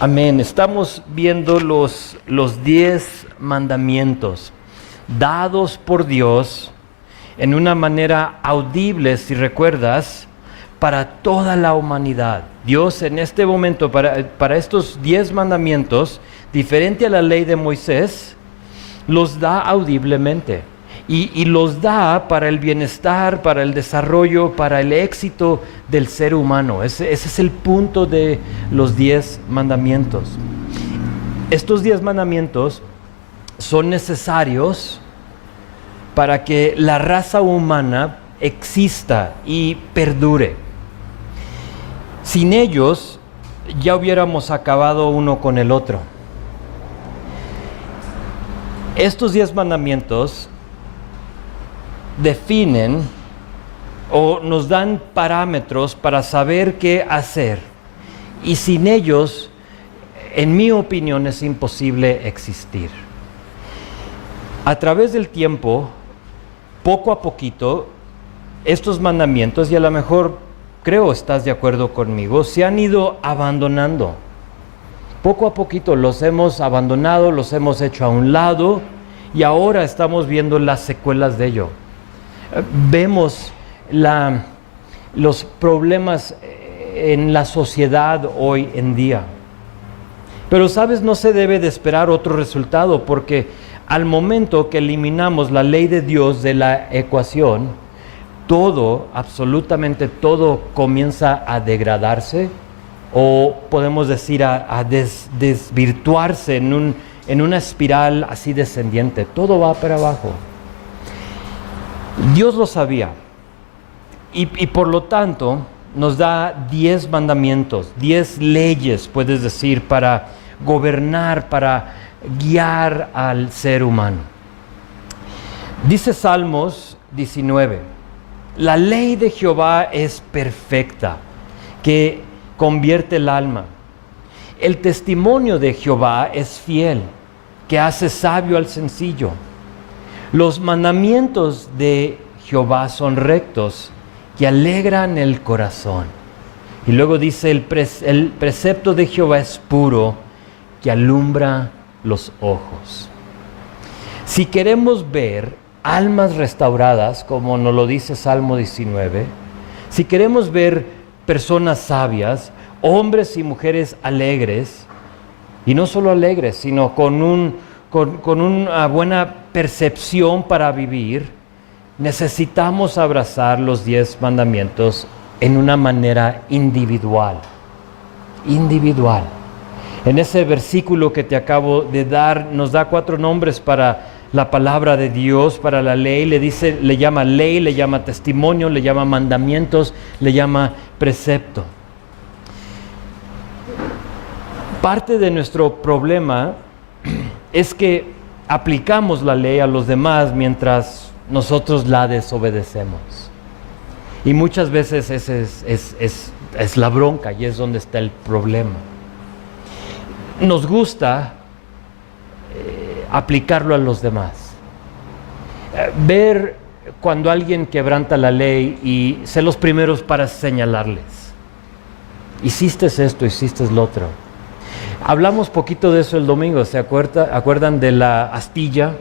Amén. Estamos viendo los 10 mandamientos dados por Dios en una manera audible, si recuerdas, para toda la humanidad. Dios en este momento, para estos 10 mandamientos, diferente a la ley de Moisés, los da audiblemente. Y los da para el bienestar, para el desarrollo, para el éxito del ser humano. Ese es el punto de los 10 mandamientos. Estos 10 mandamientos son necesarios para que la raza humana exista y perdure. Sin ellos, ya hubiéramos acabado uno con el otro. Estos 10 mandamientos definen o nos dan parámetros para saber qué hacer. Y sin ellos, en mi opinión, es imposible existir. A través del tiempo, poco a poquito, estos mandamientos, y a lo mejor creo estás de acuerdo conmigo, se han ido abandonando. Poco a poquito los hemos abandonado, los hemos hecho a un lado y ahora estamos viendo las secuelas de ello. Vemos los problemas en la sociedad hoy en día. Pero sabes, no se debe de esperar otro resultado, porque al momento que eliminamos la ley de Dios de la ecuación, todo, absolutamente todo, comienza a degradarse, o podemos decir a desvirtuarse en una espiral así descendiente. Todo va para abajo. Dios lo sabía y por lo tanto nos da 10 mandamientos, 10 leyes, puedes decir, para gobernar, para guiar al ser humano. Dice Salmos 19, la ley de Jehová es perfecta, que convierte el alma. El testimonio de Jehová es fiel, que hace sabio al sencillo. Los mandamientos de Jehová son rectos, que alegran el corazón. Y luego dice, el precepto de Jehová es puro, que alumbra los ojos. Si queremos ver almas restauradas, como nos lo dice Salmo 19, si queremos ver personas sabias, hombres y mujeres alegres, y no solo alegres, sino con una buena percepción para vivir, necesitamos abrazar los 10 mandamientos en una manera individual. Individual. En ese versículo que te acabo de dar, nos da 4 nombres para la palabra de Dios, para la ley. Le llama ley, le llama testimonio, le llama mandamientos, le llama precepto. Parte de nuestro problema es que aplicamos la ley a los demás mientras nosotros la desobedecemos. Y muchas veces esa es la bronca y es donde está el problema. Nos gusta aplicarlo a los demás. Ver cuando alguien quebranta la ley y ser los primeros para señalarles. Hiciste esto, hiciste lo otro. Hablamos poquito de eso el domingo. ¿Se acuerdan de la astilla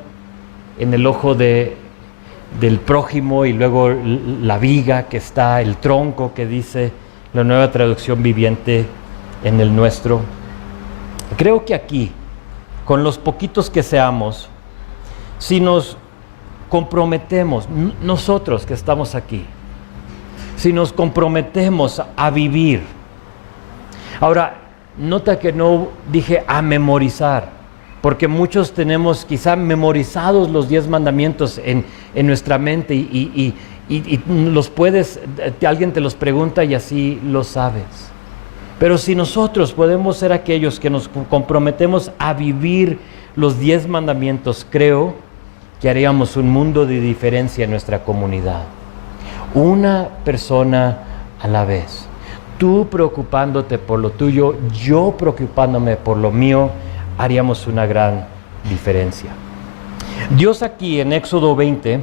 en el ojo del prójimo y luego la viga que está, el tronco que dice la Nueva Traducción Viviente en el nuestro? Creo que aquí, con los poquitos que seamos, si nos comprometemos, nosotros que estamos aquí, si nos comprometemos a vivir. Ahora, nota que no dije a memorizar, porque muchos tenemos quizá memorizados los 10 mandamientos en nuestra mente y los puedes, alguien te los pregunta y así lo sabes. Pero si nosotros podemos ser aquellos que nos comprometemos a vivir los 10 mandamientos, creo que haríamos un mundo de diferencia en nuestra comunidad. Una persona a la vez. Tú preocupándote por lo tuyo, yo preocupándome por lo mío, haríamos una gran diferencia. Dios aquí en Éxodo 20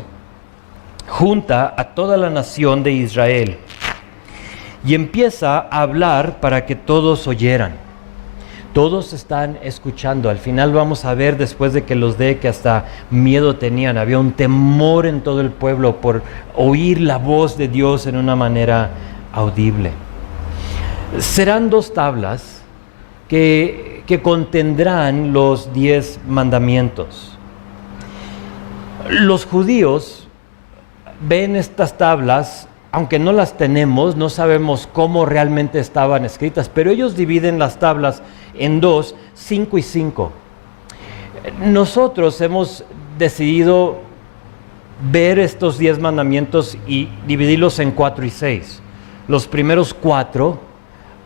junta a toda la nación de Israel y empieza a hablar para que todos oyeran. Todos están escuchando. Al final vamos a ver, después de que los dé, que hasta miedo tenían. Había un temor en todo el pueblo por oír la voz de Dios en una manera audible. Serán 2 tablas que contendrán los 10 mandamientos. Los judíos ven estas tablas, aunque no las tenemos, no sabemos cómo realmente estaban escritas, pero ellos dividen las tablas en 2, 5 y 5. Nosotros hemos decidido ver estos 10 mandamientos y dividirlos en 4 y 6. Los primeros 4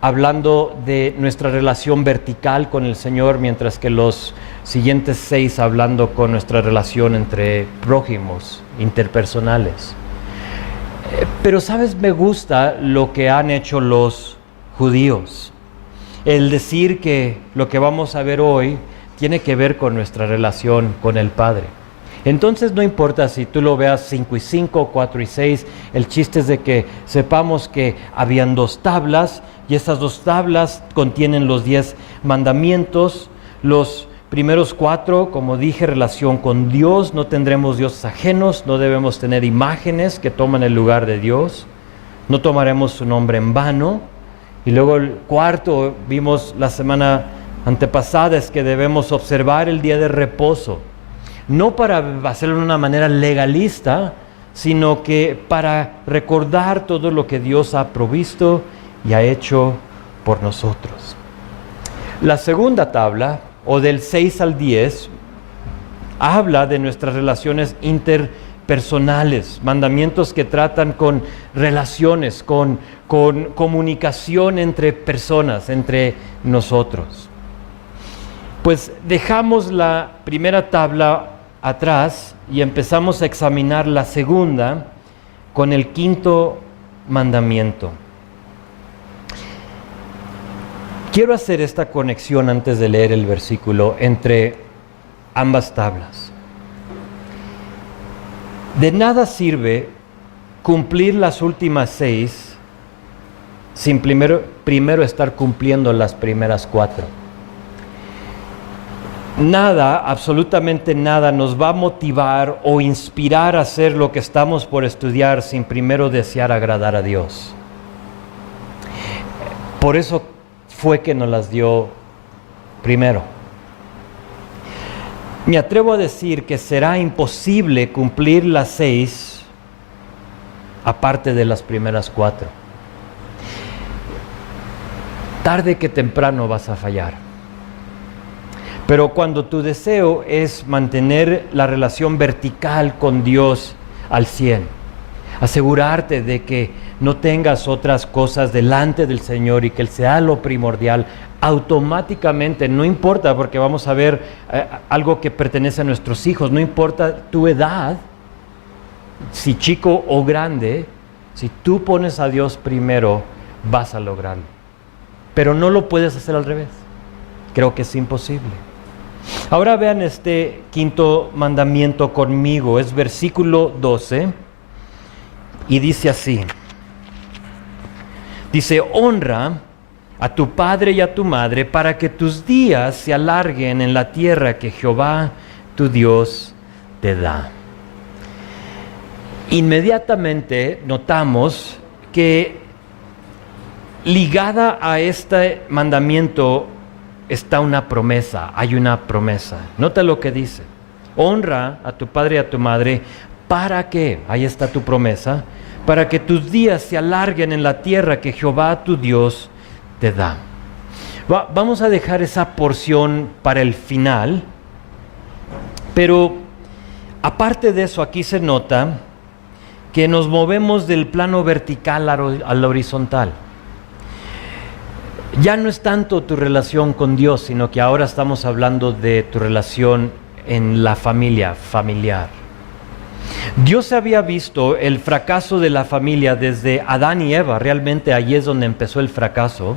hablando de nuestra relación vertical con el Señor, mientras que los siguientes 6 hablando con nuestra relación entre prójimos, interpersonales. Pero sabes, me gusta lo que han hecho los judíos. El decir que lo que vamos a ver hoy tiene que ver con nuestra relación con el Padre. Entonces no importa si tú lo veas 5 y 5, 4 y 6, el chiste es de que sepamos que habían 2 tablas y esas 2 tablas contienen los 10 mandamientos. Los primeros 4, como dije, relación con Dios, no tendremos dioses ajenos, no debemos tener imágenes que toman el lugar de Dios, no tomaremos su nombre en vano. Y luego el 4, vimos la semana antepasada, es que debemos observar el día de reposo, no para hacerlo de una manera legalista, sino que para recordar todo lo que Dios ha provisto y ha hecho por nosotros. La segunda tabla, o del 6 al 10, habla de nuestras relaciones interpersonales, mandamientos que tratan con relaciones, con comunicación entre personas, entre nosotros. Pues dejamos la primera tabla atrás y empezamos a examinar la segunda con el 5º mandamiento. Quiero hacer esta conexión antes de leer el versículo entre ambas tablas. De nada sirve cumplir las últimas 6 sin primero estar cumpliendo las primeras 4. Nada, absolutamente nada, nos va a motivar o inspirar a hacer lo que estamos por estudiar sin primero desear agradar a Dios. Por eso fue que nos las dio primero. Me atrevo a decir que será imposible cumplir las 6 aparte de las primeras 4. Tarde que temprano vas a fallar. Pero cuando tu deseo es mantener la relación vertical con Dios al 100, asegurarte de que no tengas otras cosas delante del Señor y que Él sea lo primordial, automáticamente, no importa, porque vamos a ver algo que pertenece a nuestros hijos, no importa tu edad, si chico o grande, si tú pones a Dios primero, vas a lograrlo. Pero no lo puedes hacer al revés. Creo que es imposible. Ahora vean este 5º mandamiento conmigo, es versículo 12, y dice así. Dice, honra a tu padre y a tu madre para que tus días se alarguen en la tierra que Jehová tu Dios te da. Inmediatamente notamos que ligada a este mandamiento está una promesa, hay una promesa. Nota lo que dice, honra a tu padre y a tu madre, ¿para qué? Ahí está tu promesa, para que tus días se alarguen en la tierra que Jehová tu Dios te da. Vamos a dejar esa porción para el final, pero aparte de eso, aquí se nota que nos movemos del plano vertical al horizontal. Ya no es tanto tu relación con Dios, sino que ahora estamos hablando de tu relación en la familia, familiar. Dios había visto el fracaso de la familia desde Adán y Eva, realmente allí es donde empezó el fracaso,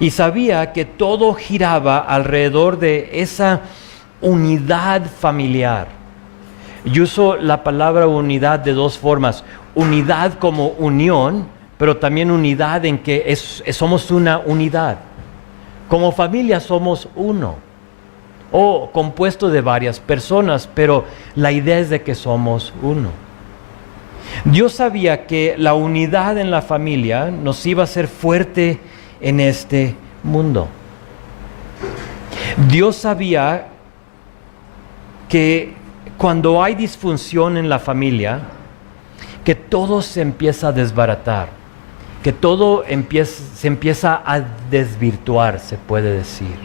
y sabía que todo giraba alrededor de esa unidad familiar. Yo uso la palabra unidad de 2 formas, unidad como unión, pero también unidad en que somos una unidad. Como familia somos uno, o compuesto de varias personas, pero la idea es de que somos uno. Dios sabía que la unidad en la familia nos iba a hacer fuerte en este mundo. Dios sabía que cuando hay disfunción en la familia, que todo se empieza a desbaratar, que todo se empieza a desvirtuar, se puede decir.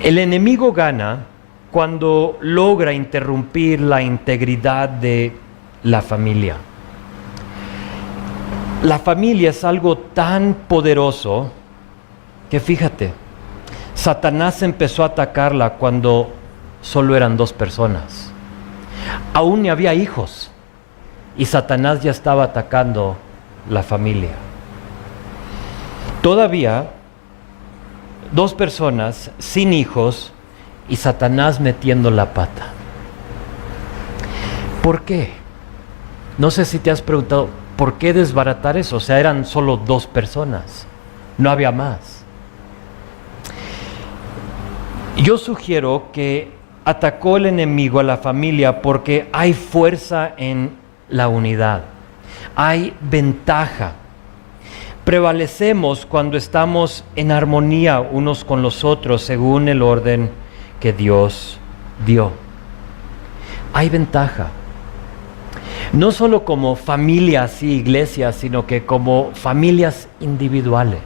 El enemigo gana cuando logra interrumpir la integridad de la familia. La familia es algo tan poderoso que fíjate, Satanás empezó a atacarla cuando solo eran 2 personas. Aún ni había hijos y Satanás ya estaba atacando la familia. Todavía 2 personas sin hijos y Satanás metiendo la pata. ¿Por qué? No sé si te has preguntado, ¿por qué desbaratar eso? O sea, eran solo 2 personas, no había más. Yo sugiero que atacó el enemigo a la familia porque hay fuerza en la unidad, hay ventaja. Prevalecemos cuando estamos en armonía unos con los otros según el orden que Dios dio. Hay ventaja. No solo como familias y iglesias, sino que como familias individuales.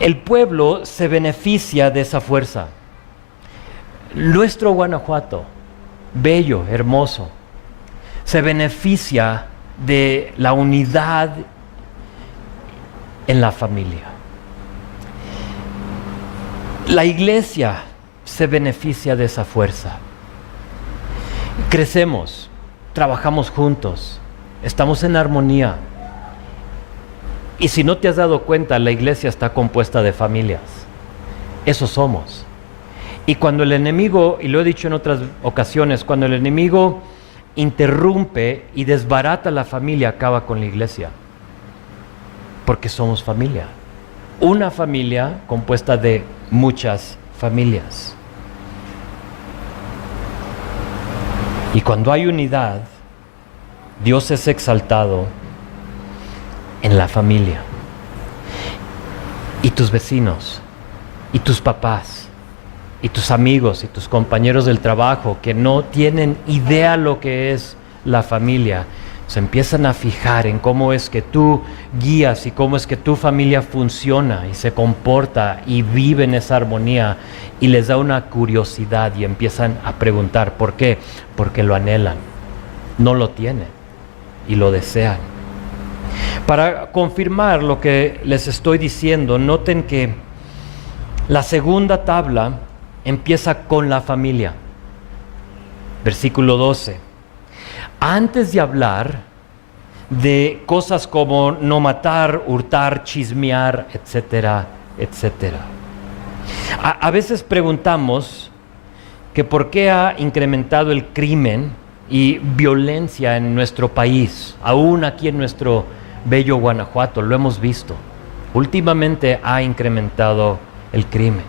El pueblo se beneficia de esa fuerza. Nuestro Guanajuato, bello, hermoso, se beneficia de la unidad en la familia. La iglesia se beneficia de esa fuerza. Crecemos, trabajamos juntos, estamos en armonía. Y si no te has dado cuenta, la iglesia está compuesta de familias. Eso somos. Y cuando el enemigo, y lo he dicho en otras ocasiones, cuando el enemigo interrumpe y desbarata la familia, acaba con la iglesia. Porque somos familia. Una familia compuesta de muchas familias. Y cuando hay unidad, Dios es exaltado en la familia. Y tus vecinos, y tus papás, y tus amigos, y tus compañeros del trabajo que no tienen idea lo que es la familia, se empiezan a fijar en cómo es que tú guías y cómo es que tu familia funciona y se comporta y vive en esa armonía, y les da una curiosidad y empiezan a preguntar ¿por qué? Porque lo anhelan, no lo tienen y lo desean. Para confirmar lo que les estoy diciendo, noten que la segunda tabla empieza con la familia. Versículo 12. Antes de hablar de cosas como no matar, hurtar, chismear, etcétera, etcétera. A veces preguntamos que por qué ha incrementado el crimen y violencia en nuestro país, aún aquí en nuestro bello Guanajuato, lo hemos visto. Últimamente ha incrementado el crimen.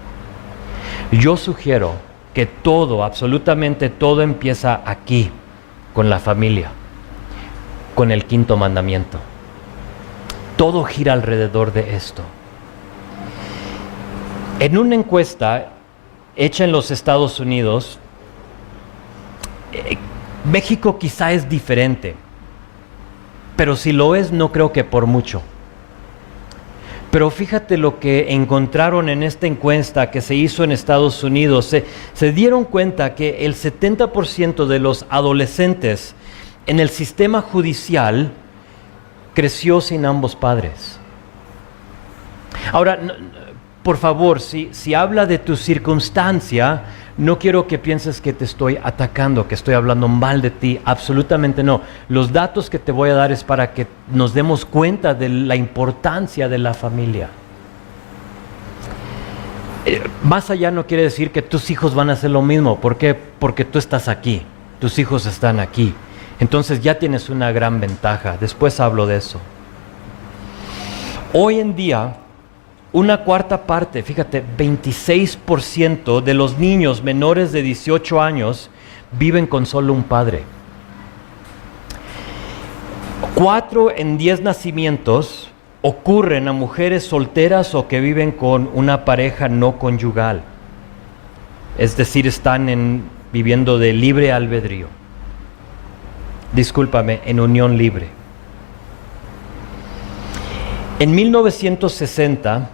Yo sugiero que todo, absolutamente todo empieza aquí, con la familia, con el 5º mandamiento. Todo gira alrededor de esto. En una encuesta hecha en los Estados Unidos, México quizá es diferente, pero si lo es, no creo que por mucho. Pero fíjate lo que encontraron en esta encuesta que se hizo en Estados Unidos. Se dieron cuenta que el 70% de los adolescentes en el sistema judicial creció sin ambos padres. Ahora, por favor, si habla de tu circunstancia, no quiero que pienses que te estoy atacando, que estoy hablando mal de ti, absolutamente no. Los datos que te voy a dar es para que nos demos cuenta de la importancia de la familia. Más allá no quiere decir que tus hijos van a hacer lo mismo. ¿Por qué? Porque tú estás aquí, tus hijos están aquí. Entonces ya tienes una gran ventaja. Después hablo de eso. Hoy en día, una cuarta parte, fíjate, 26% de los niños menores de 18 años viven con solo un padre. 4 en 10 nacimientos ocurren a mujeres solteras o que viven con una pareja no conyugal. Es decir, están viviendo de libre albedrío. Discúlpame, en unión libre. En 1960,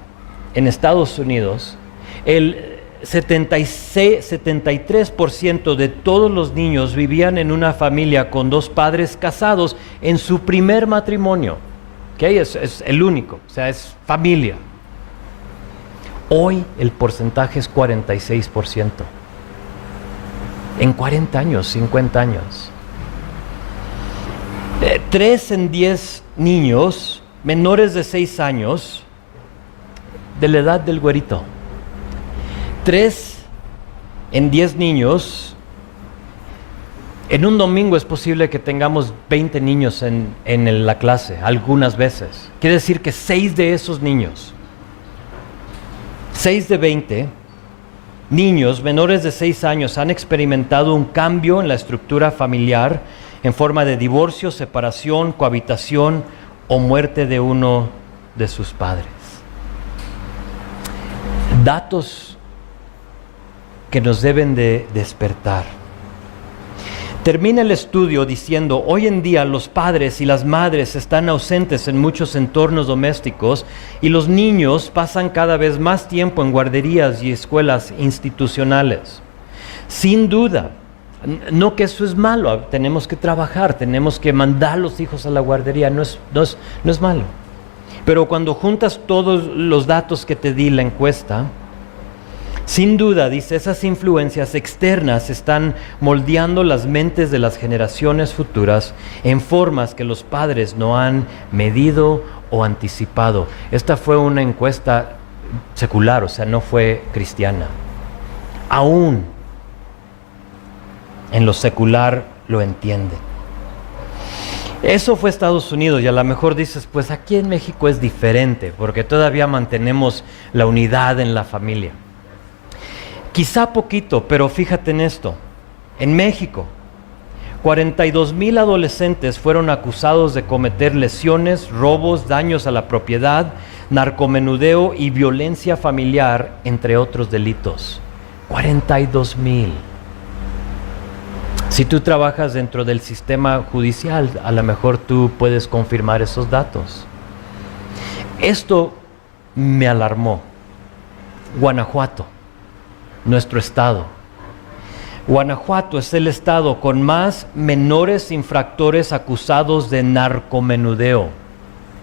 en Estados Unidos, el 73% de todos los niños vivían en una familia con 2 padres casados en su primer matrimonio. ¿Okay? Es el único, o sea, es familia. Hoy el porcentaje es 46%. En 40 años, 50 años. 3 en 10 niños menores de 6 años de la edad del güerito. 3 en 10 niños. En un domingo es posible que tengamos 20 niños en la clase, algunas veces. Quiere decir que 6 de esos niños, 6 de 20 niños menores de 6 años han experimentado un cambio en la estructura familiar en forma de divorcio, separación, cohabitación o muerte de uno de sus padres. Datos que nos deben de despertar. Termina el estudio diciendo: hoy en día los padres y las madres están ausentes en muchos entornos domésticos y los niños pasan cada vez más tiempo en guarderías y escuelas institucionales. Sin duda, no que eso es malo, tenemos que trabajar, tenemos que mandar a los hijos a la guardería, no es malo. Pero cuando juntas todos los datos que te di la encuesta, sin duda, dice, esas influencias externas están moldeando las mentes de las generaciones futuras en formas que los padres no han medido o anticipado. Esta fue una encuesta secular, o sea, no fue cristiana. Aún en lo secular lo entienden. Eso fue Estados Unidos, y a lo mejor dices, pues aquí en México es diferente, porque todavía mantenemos la unidad en la familia. Quizá poquito, pero fíjate en esto. En México, 42,000 adolescentes fueron acusados de cometer lesiones, robos, daños a la propiedad, narcomenudeo y violencia familiar, entre otros delitos. 42,000. Si tú trabajas dentro del sistema judicial, a lo mejor tú puedes confirmar esos datos. Esto me alarmó. Guanajuato, nuestro estado. Guanajuato es el estado con más menores infractores acusados de narcomenudeo,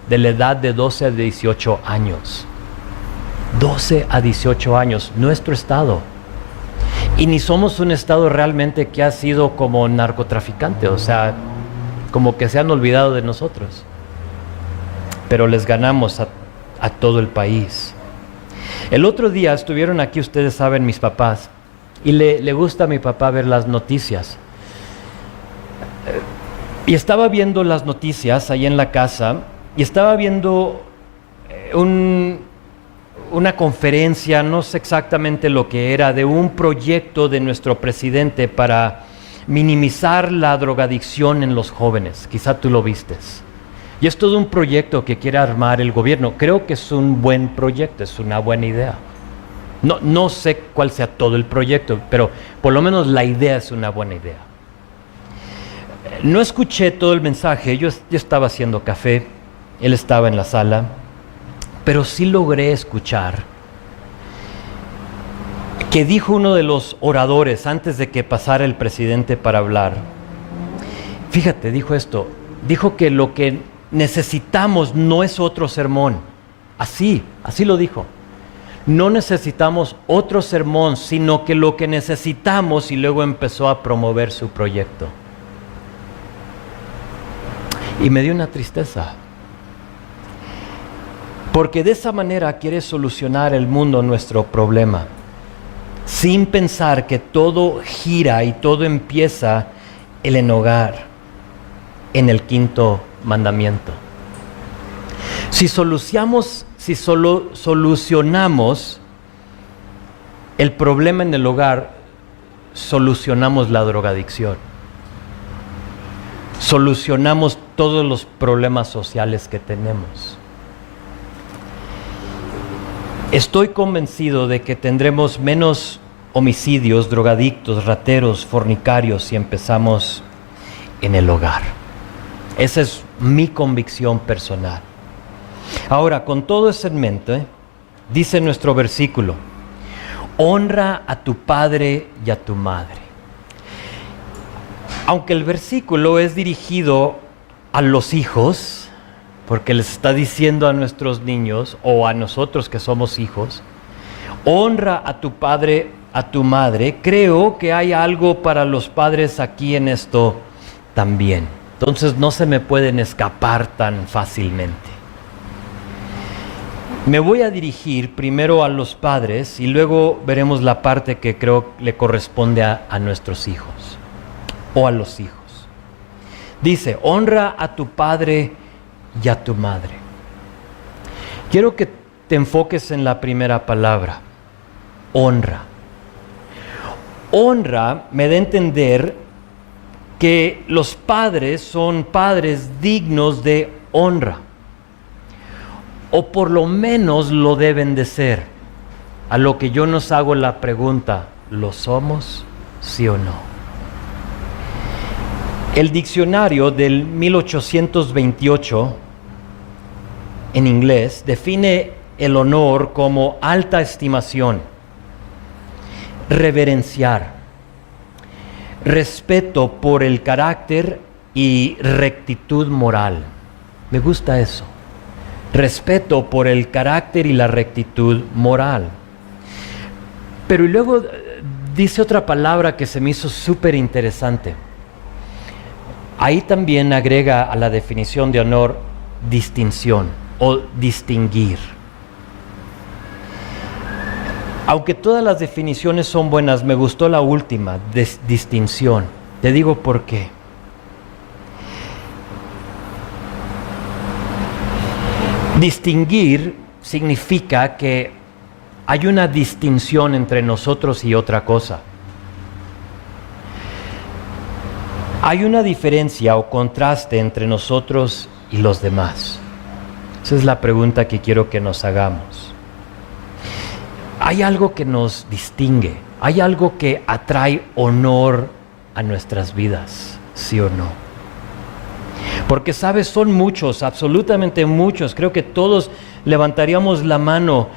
de la edad de 12 a 18 años. 12 a 18 años, nuestro estado. Y ni somos un estado realmente que ha sido como narcotraficante, o sea, como que se han olvidado de nosotros. Pero les ganamos a todo el país. El otro día estuvieron aquí, ustedes saben, mis papás, y le gusta a mi papá ver las noticias. Y estaba viendo las noticias ahí en la casa, y estaba viendo una conferencia, no sé exactamente lo que era, de un proyecto de nuestro presidente para minimizar la drogadicción en los jóvenes. Quizá tú lo vistes. Y es todo un proyecto que quiere armar el gobierno. Creo que es un buen proyecto, es una buena idea. No sé cuál sea todo el proyecto, pero por lo menos la idea es una buena idea. No escuché todo el mensaje, yo estaba haciendo café, él estaba en la sala, pero sí logré escuchar que dijo uno de los oradores antes de que pasara el presidente para hablar. Fíjate, dijo esto, dijo que lo que necesitamos no es otro sermón. Así lo dijo. No necesitamos otro sermón, sino que lo que necesitamos, y luego empezó a promover su proyecto. Y me dio una tristeza. Porque de esa manera quiere solucionar el mundo nuestro problema, sin pensar que todo gira y todo empieza en el hogar, en el 5º mandamiento. Si solucionamos el problema en el hogar, solucionamos la drogadicción. Solucionamos todos los problemas sociales que tenemos. Estoy convencido de que tendremos menos homicidios, drogadictos, rateros, fornicarios si empezamos en el hogar. Esa es mi convicción personal. Ahora, con todo eso en mente, dice nuestro versículo: honra a tu padre y a tu madre. Aunque el versículo es dirigido a los hijos, porque les está diciendo a nuestros niños o a nosotros que somos hijos, honra a tu padre, a tu madre, creo que hay algo para los padres aquí en esto también. Entonces no se me pueden escapar tan fácilmente. Me voy a dirigir primero a los padres y luego veremos la parte que creo le corresponde a nuestros hijos o a los hijos. Dice, honra a tu padre y a tu madre. Quiero que te enfoques en la primera palabra, honra. Honra me da a entender que los padres son padres dignos de honra, o por lo menos lo deben de ser. A lo que yo nos hago la pregunta, ¿lo somos? ¿Sí o no? El diccionario del 1828 en inglés define el honor como alta estimación, reverenciar, respeto por el carácter y rectitud moral. Me gusta eso. Respeto por el carácter y la rectitud moral. Pero luego dice otra palabra que se me hizo súper interesante. Ahí también agrega a la definición de honor distinción o distinguir. Aunque todas las definiciones son buenas, me gustó la última, distinción. Te digo por qué. Distinguir significa que hay una distinción entre nosotros y otra cosa. Hay una diferencia o contraste entre nosotros y los demás. Esa es la pregunta que quiero que nos hagamos. Hay algo que nos distingue, hay algo que atrae honor a nuestras vidas, ¿sí o no? Porque, ¿sabes? Son muchos, absolutamente muchos. Creo que todos levantaríamos la mano,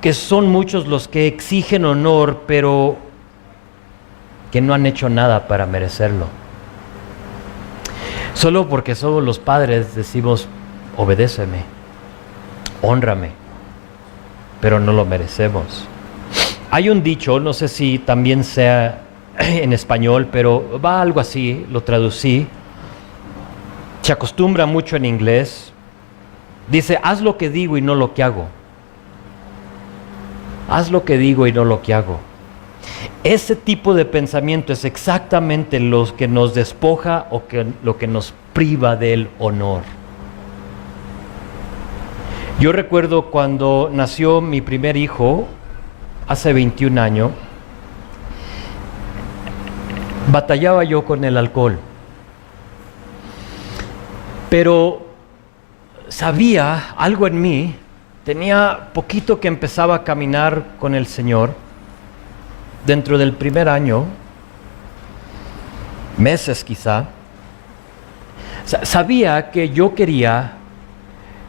que son muchos los que exigen honor, pero que no han hecho nada para merecerlo. Solo porque somos los padres decimos, obedéceme, hónrame, pero no lo merecemos. Hay un dicho, no sé si también sea en español, pero va algo así, lo traducí. Se acostumbra mucho en inglés. Dice, haz lo que digo y no lo que hago. Haz lo que digo y no lo que hago. Ese tipo de pensamiento es exactamente lo que nos despoja o lo que nos priva del honor. Yo recuerdo cuando nació mi primer hijo, hace 21 años, batallaba yo con el alcohol. Pero sabía algo en mí, tenía poquito que empezaba a caminar con el Señor. Dentro del primer año, meses quizá, sabía que yo quería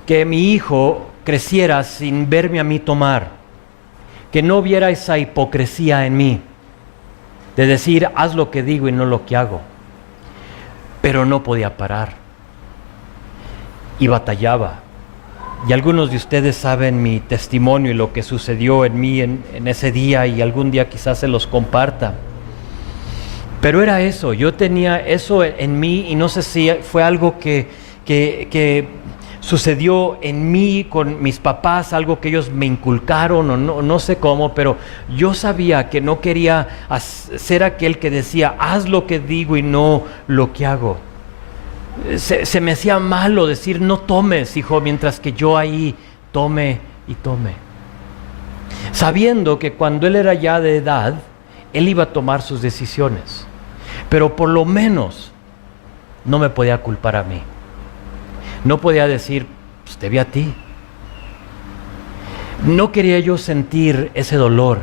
que mi hijo creciera sin verme a mí tomar, que no viera esa hipocresía en mí, de decir, haz lo que digo y no lo que hago. Pero no podía parar y batallaba. Y algunos de ustedes saben mi testimonio y lo que sucedió en mí en ese día, y algún día quizás se los comparta. Pero era eso, yo tenía eso en mí, y no sé si fue algo que sucedió en mí con mis papás, algo que ellos me inculcaron o no sé cómo, pero yo sabía que no quería ser aquel que decía, haz lo que digo y no lo que hago. Se me hacía malo decir, no tomes, hijo, mientras que yo ahí tome y tome. Sabiendo que cuando él era ya de edad, él iba a tomar sus decisiones. Pero por lo menos no me podía culpar a mí. No podía decir, pues te vi a ti. No quería yo sentir ese dolor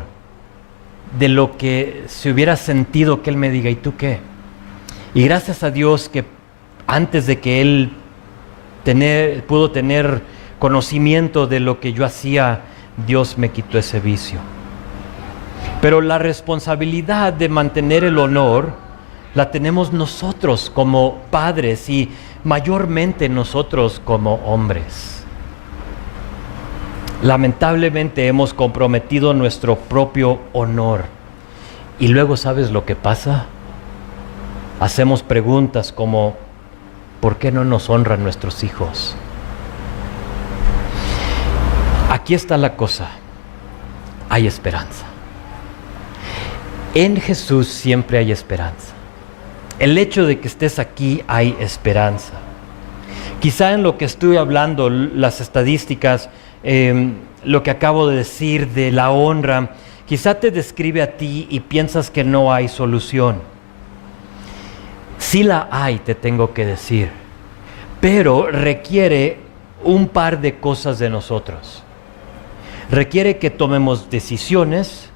de lo que se hubiera sentido que él me diga, ¿y tú qué? Y gracias a Dios que antes de que él pudo tener conocimiento de lo que yo hacía, Dios me quitó ese vicio. Pero la responsabilidad de mantener el honor la tenemos nosotros como padres y mayormente nosotros como hombres. Lamentablemente hemos comprometido nuestro propio honor. Y luego, ¿sabes lo que pasa? Hacemos preguntas como, ¿por qué no nos honran nuestros hijos? Aquí está la cosa. Hay esperanza. En Jesús siempre hay esperanza. El hecho de que estés aquí, hay esperanza. Quizá en lo que estoy hablando, las estadísticas, lo que acabo de decir de la honra, quizá te describe a ti y piensas que no hay solución. Sí la hay, te tengo que decir, pero requiere un par de cosas de nosotros. Requiere que tomemos decisiones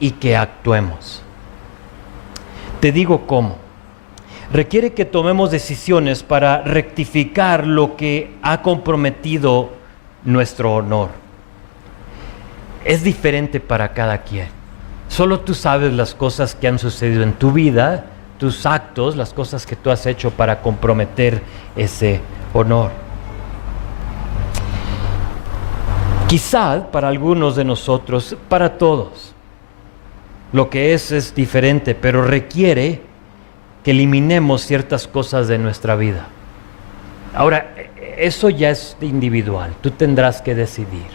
y que actuemos. Te digo cómo. Requiere que tomemos decisiones para rectificar lo que ha comprometido nuestro honor. Es diferente para cada quien. Solo tú sabes las cosas que han sucedido en tu vida, tus actos, las cosas que tú has hecho para comprometer ese honor. Quizá para algunos de nosotros, para todos, lo que es diferente, pero requiere que eliminemos ciertas cosas de nuestra vida. Ahora, eso ya es individual, tú tendrás que decidir.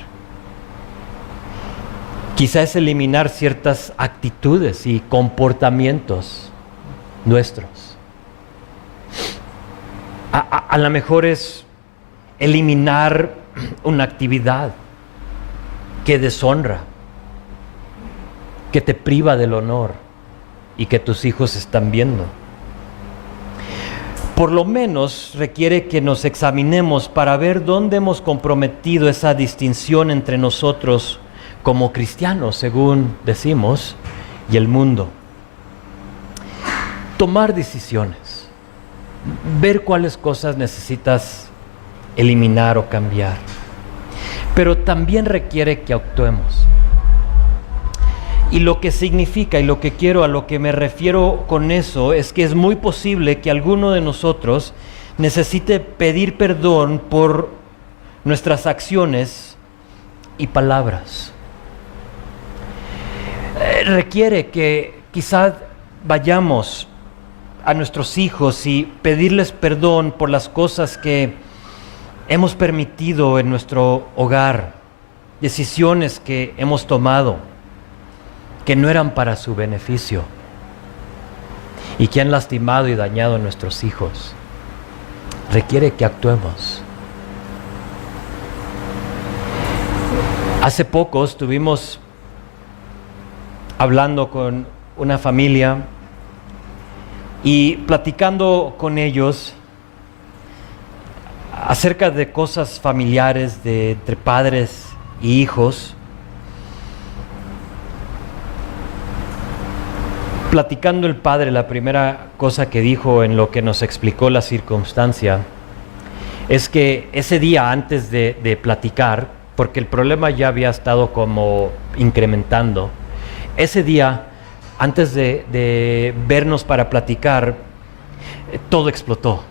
Quizá es eliminar ciertas actitudes y comportamientos nuestros. A lo mejor es eliminar una actividad que deshonra, que te priva del honor y que tus hijos están viendo. Por lo menos requiere que nos examinemos para ver dónde hemos comprometido esa distinción entre nosotros como cristianos, según decimos, y el mundo. Tomar decisiones, ver cuáles cosas necesitas eliminar o cambiar, pero también requiere que actuemos. Y lo que significa y a lo que me refiero con eso es que es muy posible que alguno de nosotros necesite pedir perdón por nuestras acciones y palabras. Requiere que quizás vayamos a nuestros hijos y pedirles perdón por las cosas que hemos permitido en nuestro hogar, decisiones que hemos tomado que no eran para su beneficio y que han lastimado y dañado a nuestros hijos. Requiere que actuemos. Hace poco estuvimos hablando con una familia y platicando con ellos acerca de cosas familiares entre padres y hijos. Platicando el padre, la primera cosa que dijo en lo que nos explicó la circunstancia es que ese día antes de platicar, porque el problema ya había estado como incrementando, ese día antes de vernos para platicar, todo explotó.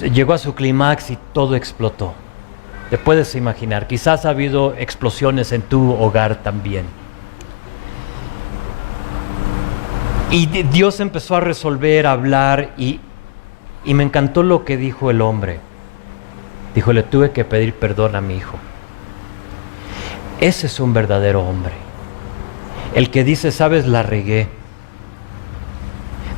Llegó a su clímax y todo explotó. Te puedes imaginar, quizás ha habido explosiones en tu hogar también. Y Dios empezó a resolver, a hablar, y me encantó lo que dijo el hombre. Dijo, le tuve que pedir perdón a mi hijo. Ese es un verdadero hombre. El que dice, sabes, la regué.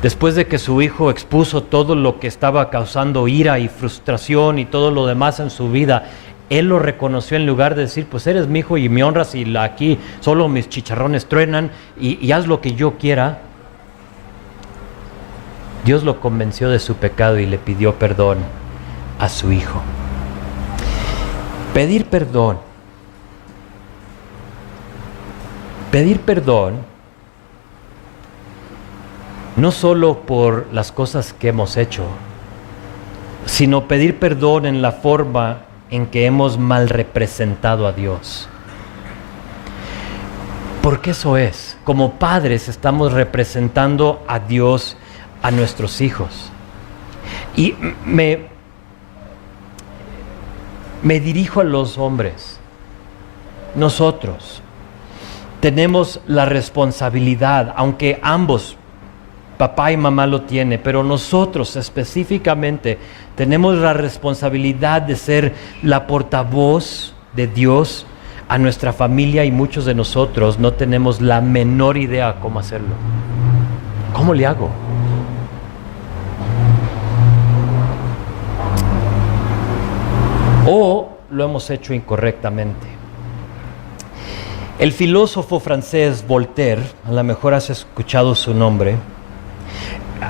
Después de que su hijo expuso todo lo que estaba causando ira y frustración y todo lo demás en su vida, él lo reconoció en lugar de decir, pues eres mi hijo y me honras y aquí solo mis chicharrones truenan y haz lo que yo quiera. Dios lo convenció de su pecado y le pidió perdón a su hijo. Pedir perdón. Pedir perdón no solo por las cosas que hemos hecho, sino pedir perdón en la forma en que hemos mal representado a Dios. Porque eso es, como padres estamos representando a Dios a nuestros hijos. Y me dirijo a los hombres. Nosotros tenemos la responsabilidad, aunque ambos, papá y mamá lo tienen, pero nosotros específicamente tenemos la responsabilidad de ser la portavoz de Dios a nuestra familia y muchos de nosotros no tenemos la menor idea cómo hacerlo. ¿Cómo le hago? O lo hemos hecho incorrectamente. El filósofo francés Voltaire, a lo mejor has escuchado su nombre,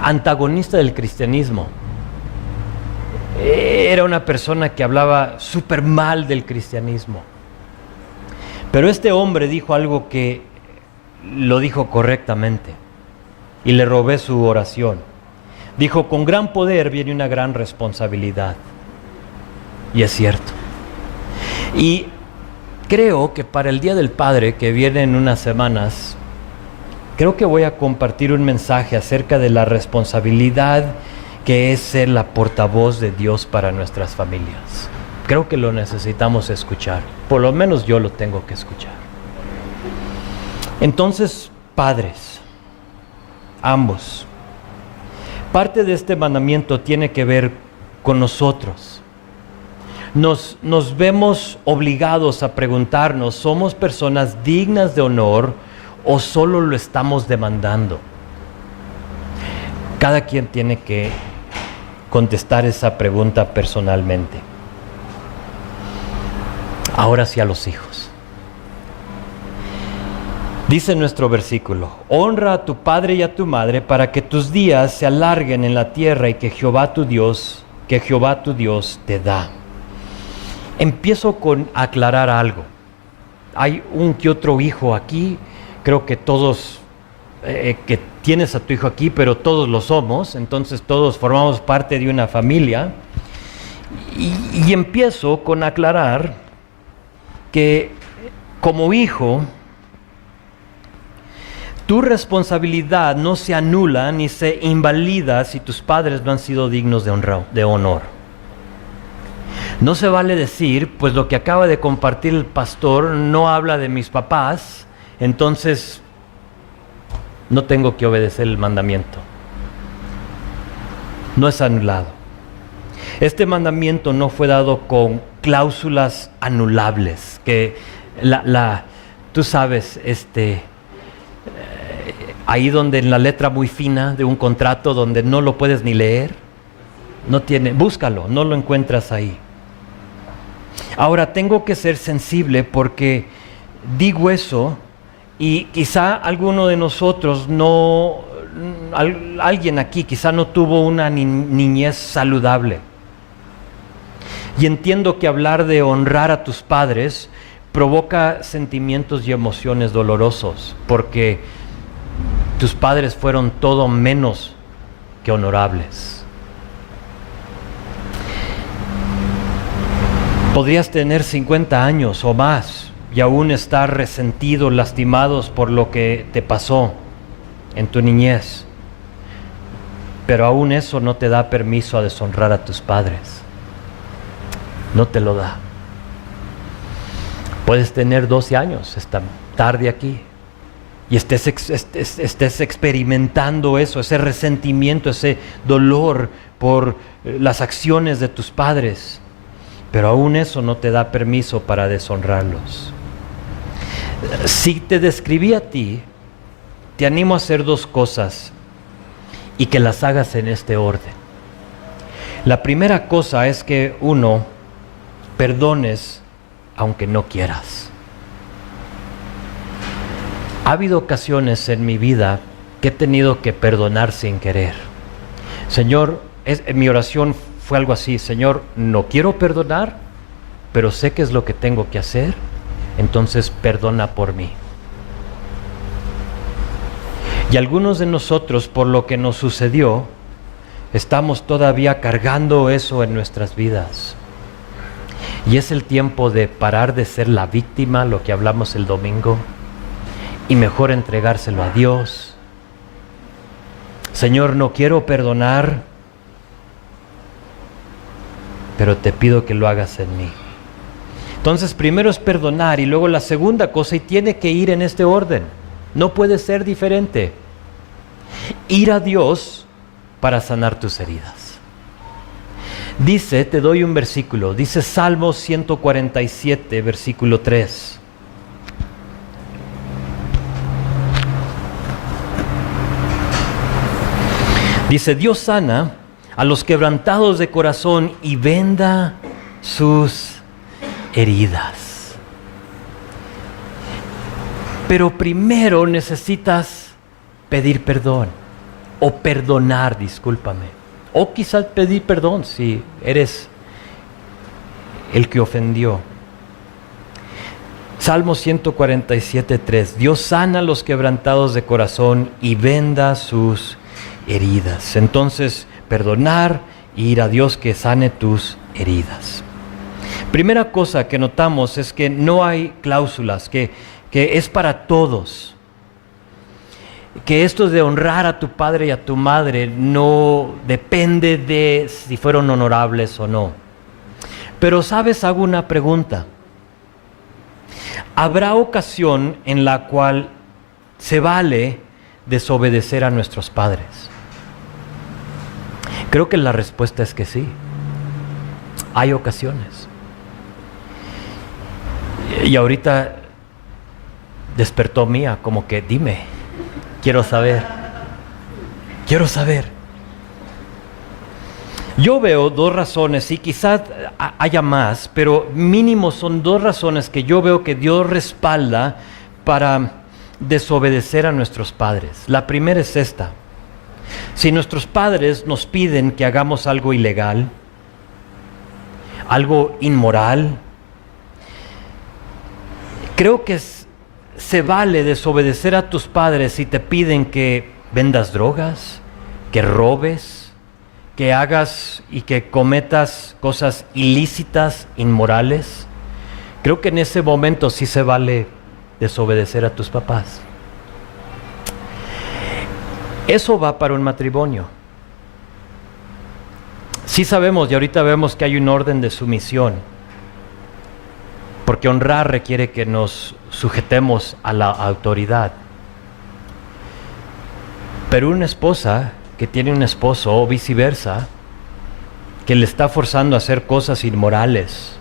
antagonista del cristianismo. Era una persona que hablaba súper mal del cristianismo. Pero este hombre dijo algo que lo dijo correctamente y le robé su oración. Dijo, con gran poder viene una gran responsabilidad. Y es cierto. Y creo que para el Día del Padre, que viene en unas semanas, creo que voy a compartir un mensaje acerca de la responsabilidad que es ser la portavoz de Dios para nuestras familias. Creo que lo necesitamos escuchar. Por lo menos yo lo tengo que escuchar. Entonces, padres, ambos, parte de este mandamiento tiene que ver con nosotros. Nos vemos obligados a preguntarnos, ¿somos personas dignas de honor o solo lo estamos demandando? Cada quien tiene que contestar esa pregunta personalmente. Ahora sí a los hijos. Dice nuestro versículo, honra a tu padre y a tu madre para que tus días se alarguen en la tierra y que Jehová tu Dios te da. Empiezo con aclarar algo. Hay un que otro hijo aquí, creo que todos, que tienes a tu hijo aquí, pero todos lo somos, entonces todos formamos parte de una familia. Y empiezo con aclarar que como hijo, tu responsabilidad no se anula ni se invalida si tus padres no han sido dignos de honor. No se vale decir, pues lo que acaba de compartir el pastor no habla de mis papás, entonces no tengo que obedecer el mandamiento. No es anulado. Este mandamiento no fue dado con cláusulas anulables, que tú sabes, ahí donde en la letra muy fina de un contrato donde no lo puedes ni leer, búscalo, no lo encuentras ahí. Ahora tengo que ser sensible porque digo eso y quizá alguno de nosotros alguien aquí quizá no tuvo una niñez saludable. Y entiendo que hablar de honrar a tus padres provoca sentimientos y emociones dolorosos, porque tus padres fueron todo menos que honorables. Podrías tener 50 años o más y aún estar resentido, lastimados por lo que te pasó en tu niñez. Pero aún eso no te da permiso a deshonrar a tus padres. No te lo da. Puedes tener 12 años esta tarde aquí y estés experimentando eso, ese resentimiento, ese dolor por las acciones de tus padres, pero aún eso no te da permiso para deshonrarlos. Si te describí a ti, te animo a hacer dos cosas y que las hagas en este orden. La primera cosa es que uno, perdones aunque no quieras. Ha habido ocasiones en mi vida que he tenido que perdonar sin querer. Señor, mi oración fue algo así: Señor, no quiero perdonar, pero sé qué es lo que tengo que hacer, entonces perdona por mí. Y algunos de nosotros, por lo que nos sucedió, estamos todavía cargando eso en nuestras vidas. Y es el tiempo de parar de ser la víctima, lo que hablamos el domingo, y mejor entregárselo a Dios. Señor, no quiero perdonar, pero te pido que lo hagas en mí. Entonces, primero es perdonar, y luego la segunda cosa, y tiene que ir en este orden. No puede ser diferente. Ir a Dios para sanar tus heridas. Dice, te doy un versículo, dice Salmo 147, versículo 3. Dice, Dios sana a los quebrantados de corazón y venda sus heridas. Pero primero necesitas pedir perdón, o perdonar, discúlpame. O quizás pedir perdón si eres el que ofendió. Salmo 147:3. Dios sana a los quebrantados de corazón y venda sus heridas. Entonces, perdonar e ir a Dios que sane tus heridas. Primera cosa que notamos es que no hay cláusulas, que es para todos. Que esto de honrar a tu padre y a tu madre no depende de si fueron honorables o no. Pero, ¿sabes? Hago una pregunta. ¿Habrá ocasión en la cual se vale desobedecer a nuestros padres? Creo que la respuesta es que sí. Hay ocasiones. Y ahorita despertó Mía, como que dime, quiero saber. Yo veo dos razones, y quizás haya más, pero mínimo son dos razones que yo veo que Dios respalda para desobedecer a nuestros padres. La primera es esta: si nuestros padres nos piden que hagamos algo ilegal, algo inmoral, creo que se vale desobedecer a tus padres si te piden que vendas drogas, que robes, que hagas y que cometas cosas ilícitas, inmorales. Creo que en ese momento sí se vale desobedecer a tus papás. Eso va para un matrimonio. Sí sabemos, y ahorita vemos que hay un orden de sumisión, porque honrar requiere que nos sujetemos a la autoridad. Pero una esposa que tiene un esposo, o viceversa, que le está forzando a hacer cosas inmorales,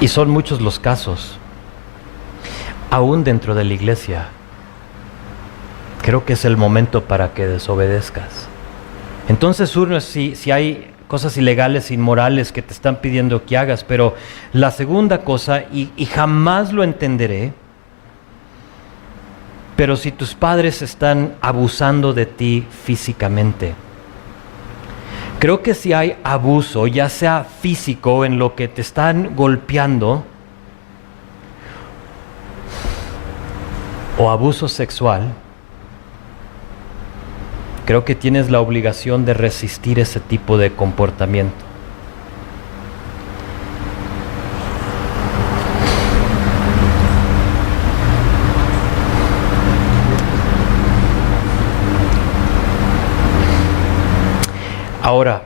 y son muchos los casos, aún dentro de la iglesia, creo que es el momento para que desobedezcas. Entonces, uno es si hay cosas ilegales, inmorales que te están pidiendo que hagas, pero la segunda cosa, y jamás lo entenderé, pero si tus padres están abusando de ti físicamente, creo que si hay abuso, ya sea físico, en lo que te están golpeando, o abuso sexual, creo que tienes la obligación de resistir ese tipo de comportamiento. Ahora,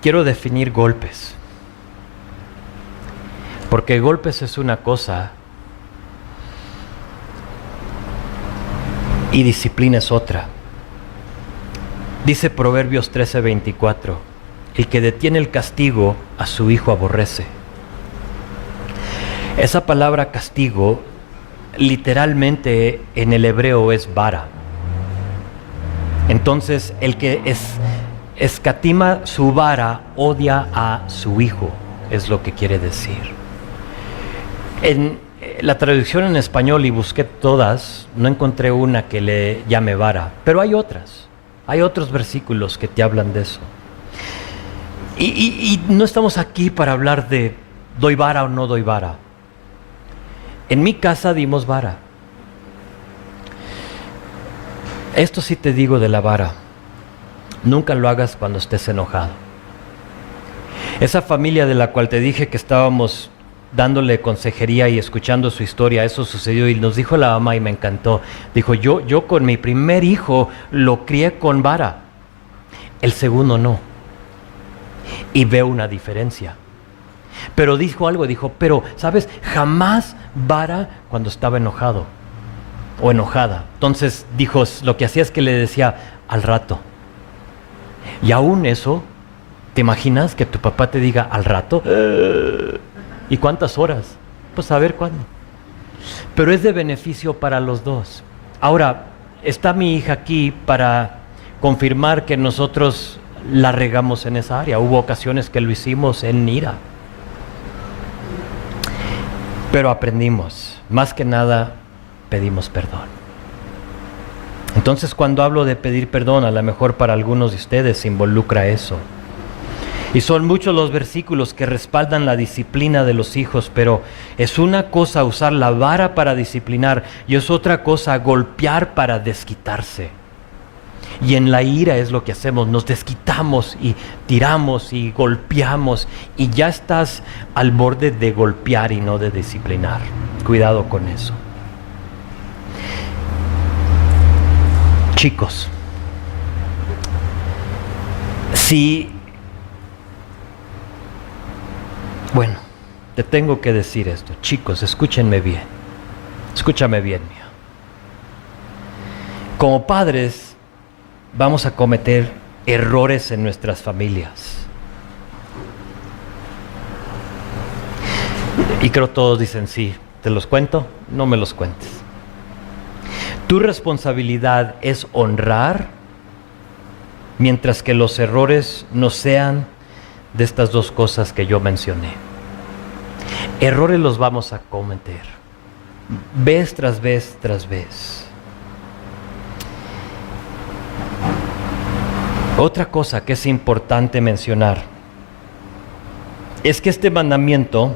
quiero definir golpes, porque golpes es una cosa y disciplina es otra. Dice Proverbios 13:24, el que detiene el castigo a su hijo aborrece. Esa palabra castigo literalmente en el hebreo es vara. Entonces, el que escatima su vara odia a su hijo, es lo que quiere decir. En la traducción en español, y busqué todas, no encontré una que le llame vara, pero hay otras. Hay otros versículos que te hablan de eso. Y no estamos aquí para hablar de doy vara o no doy vara. En mi casa dimos vara. Esto sí te digo de la vara. Nunca lo hagas cuando estés enojado. Esa familia de la cual te dije que estábamos dándole consejería y escuchando su historia, eso sucedió y nos dijo la mamá y me encantó. Dijo, yo con mi primer hijo lo crié con vara. El segundo no. Y veo una diferencia. Pero dijo algo, pero, ¿sabes? Jamás vara cuando estaba enojado o enojada. Entonces dijo, lo que hacía es que le decía al rato. Y aún eso, ¿te imaginas que tu papá te diga al rato? ¿Y cuántas horas? Pues a ver cuándo. Pero es de beneficio para los dos. Ahora, está mi hija aquí para confirmar que nosotros la regamos en esa área. Hubo ocasiones que lo hicimos en ira. Pero aprendimos. Más que nada, pedimos perdón. Entonces, cuando hablo de pedir perdón, a lo mejor para algunos de ustedes involucra eso. Y son muchos los versículos que respaldan la disciplina de los hijos, pero es una cosa usar la vara para disciplinar y es otra cosa golpear para desquitarse. Y en la ira es lo que hacemos, nos desquitamos y tiramos y golpeamos y ya estás al borde de golpear y no de disciplinar. Cuidado con eso. Chicos, bueno, te tengo que decir esto. Chicos, escúchenme bien. Escúchame bien, mío. Como padres, vamos a cometer errores en nuestras familias. Y creo todos dicen sí. ¿Te los cuento? No me los cuentes. Tu responsabilidad es honrar, mientras que los errores no sean de estas dos cosas que yo mencioné. Errores los vamos a cometer, vez tras vez tras vez. Otra cosa que es importante mencionar es que este mandamiento,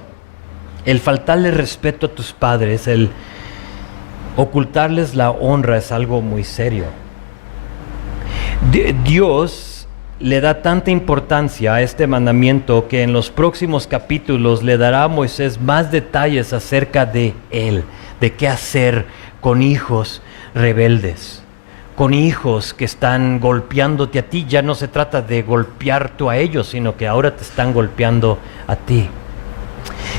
el faltarle respeto a tus padres, el ocultarles la honra, es algo muy serio. Dios le da tanta importancia a este mandamiento que en los próximos capítulos le dará a Moisés más detalles acerca de él, de qué hacer con hijos rebeldes, con hijos que están golpeándote a ti. Ya no se trata de golpear tú a ellos, sino que ahora te están golpeando a ti.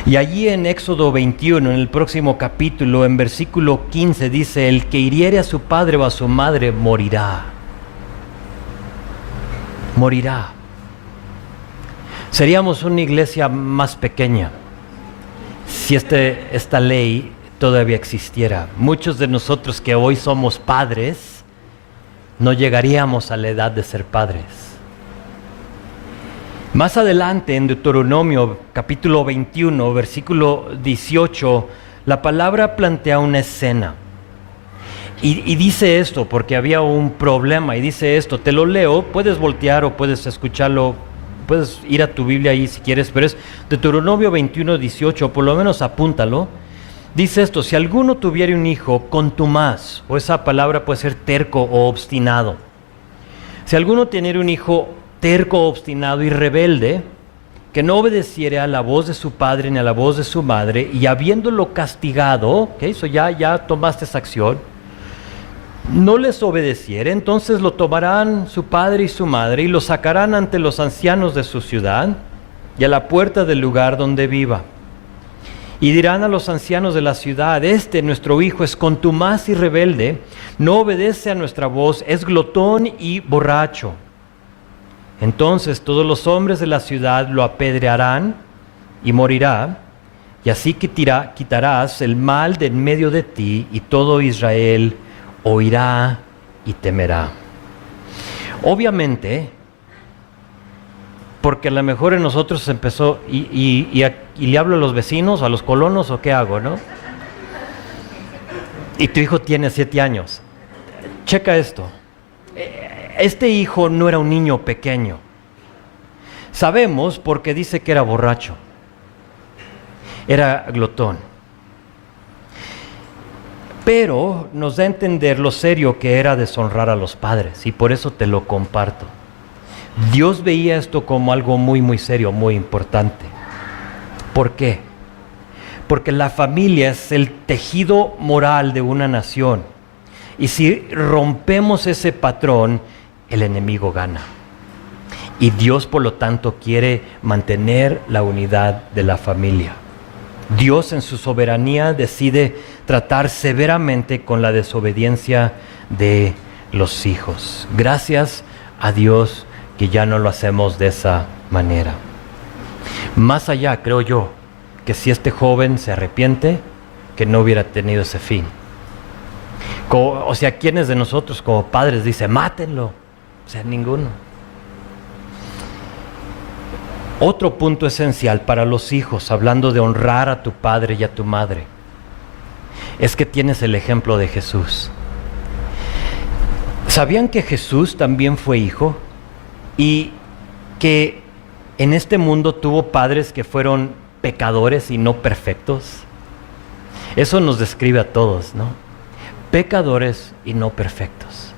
Y allí en Éxodo 21, en el próximo capítulo, en versículo 15, dice: el que hiriere a su padre o a su madre morirá. Morirá. Seríamos una iglesia más pequeña si esta ley todavía existiera. Muchos de nosotros que hoy somos padres no llegaríamos a la edad de ser padres. Más adelante en Deuteronomio capítulo 21, versículo 18, la palabra plantea una escena. Y dice esto porque había un problema, y dice esto, te lo leo, puedes voltear o puedes escucharlo, puedes ir a tu Biblia ahí si quieres, pero es Deuteronomio 21, 18, por lo menos apúntalo. Dice esto: si alguno tuviera un hijo contumaz, o esa palabra puede ser terco o obstinado. Si alguno tuviera un hijo terco, obstinado y rebelde, que no obedeciere a la voz de su padre ni a la voz de su madre, y habiéndolo castigado, eso ya tomaste esa acción, no les obedeciere, entonces lo tomarán su padre y su madre y lo sacarán ante los ancianos de su ciudad y a la puerta del lugar donde viva. Y dirán a los ancianos de la ciudad: nuestro hijo es contumaz y rebelde, no obedece a nuestra voz, es glotón y borracho. Entonces todos los hombres de la ciudad lo apedrearán y morirá, y así quitarás el mal de en medio de ti, y todo Israel oirá y temerá. Obviamente, porque a lo mejor en nosotros empezó, y le hablo a los vecinos, a los colonos, ¿o qué hago, no? Y tu hijo tiene 7 años. Checa esto. Este hijo no era un niño pequeño. Sabemos porque dice que era borracho. Era glotón. Pero nos da a entender lo serio que era deshonrar a los padres, y por eso te lo comparto. Dios veía esto como algo muy, muy serio, muy importante. ¿Por qué? Porque la familia es el tejido moral de una nación. Y si rompemos ese patrón, el enemigo gana. Y Dios, por lo tanto, quiere mantener la unidad de la familia. Dios, en su soberanía, decide tratar severamente con la desobediencia de los hijos. Gracias a Dios que ya no lo hacemos de esa manera. Más allá, creo yo, que si este joven se arrepiente, que no hubiera tenido ese fin. O sea, ¿quiénes de nosotros como padres dicen, mátenlo? O sea, ninguno. Otro punto esencial para los hijos, hablando de honrar a tu padre y a tu madre, es que tienes el ejemplo de Jesús. ¿Sabían que Jesús también fue hijo? Y que en este mundo tuvo padres que fueron pecadores y no perfectos. Eso nos describe a todos, ¿no? Pecadores y no perfectos.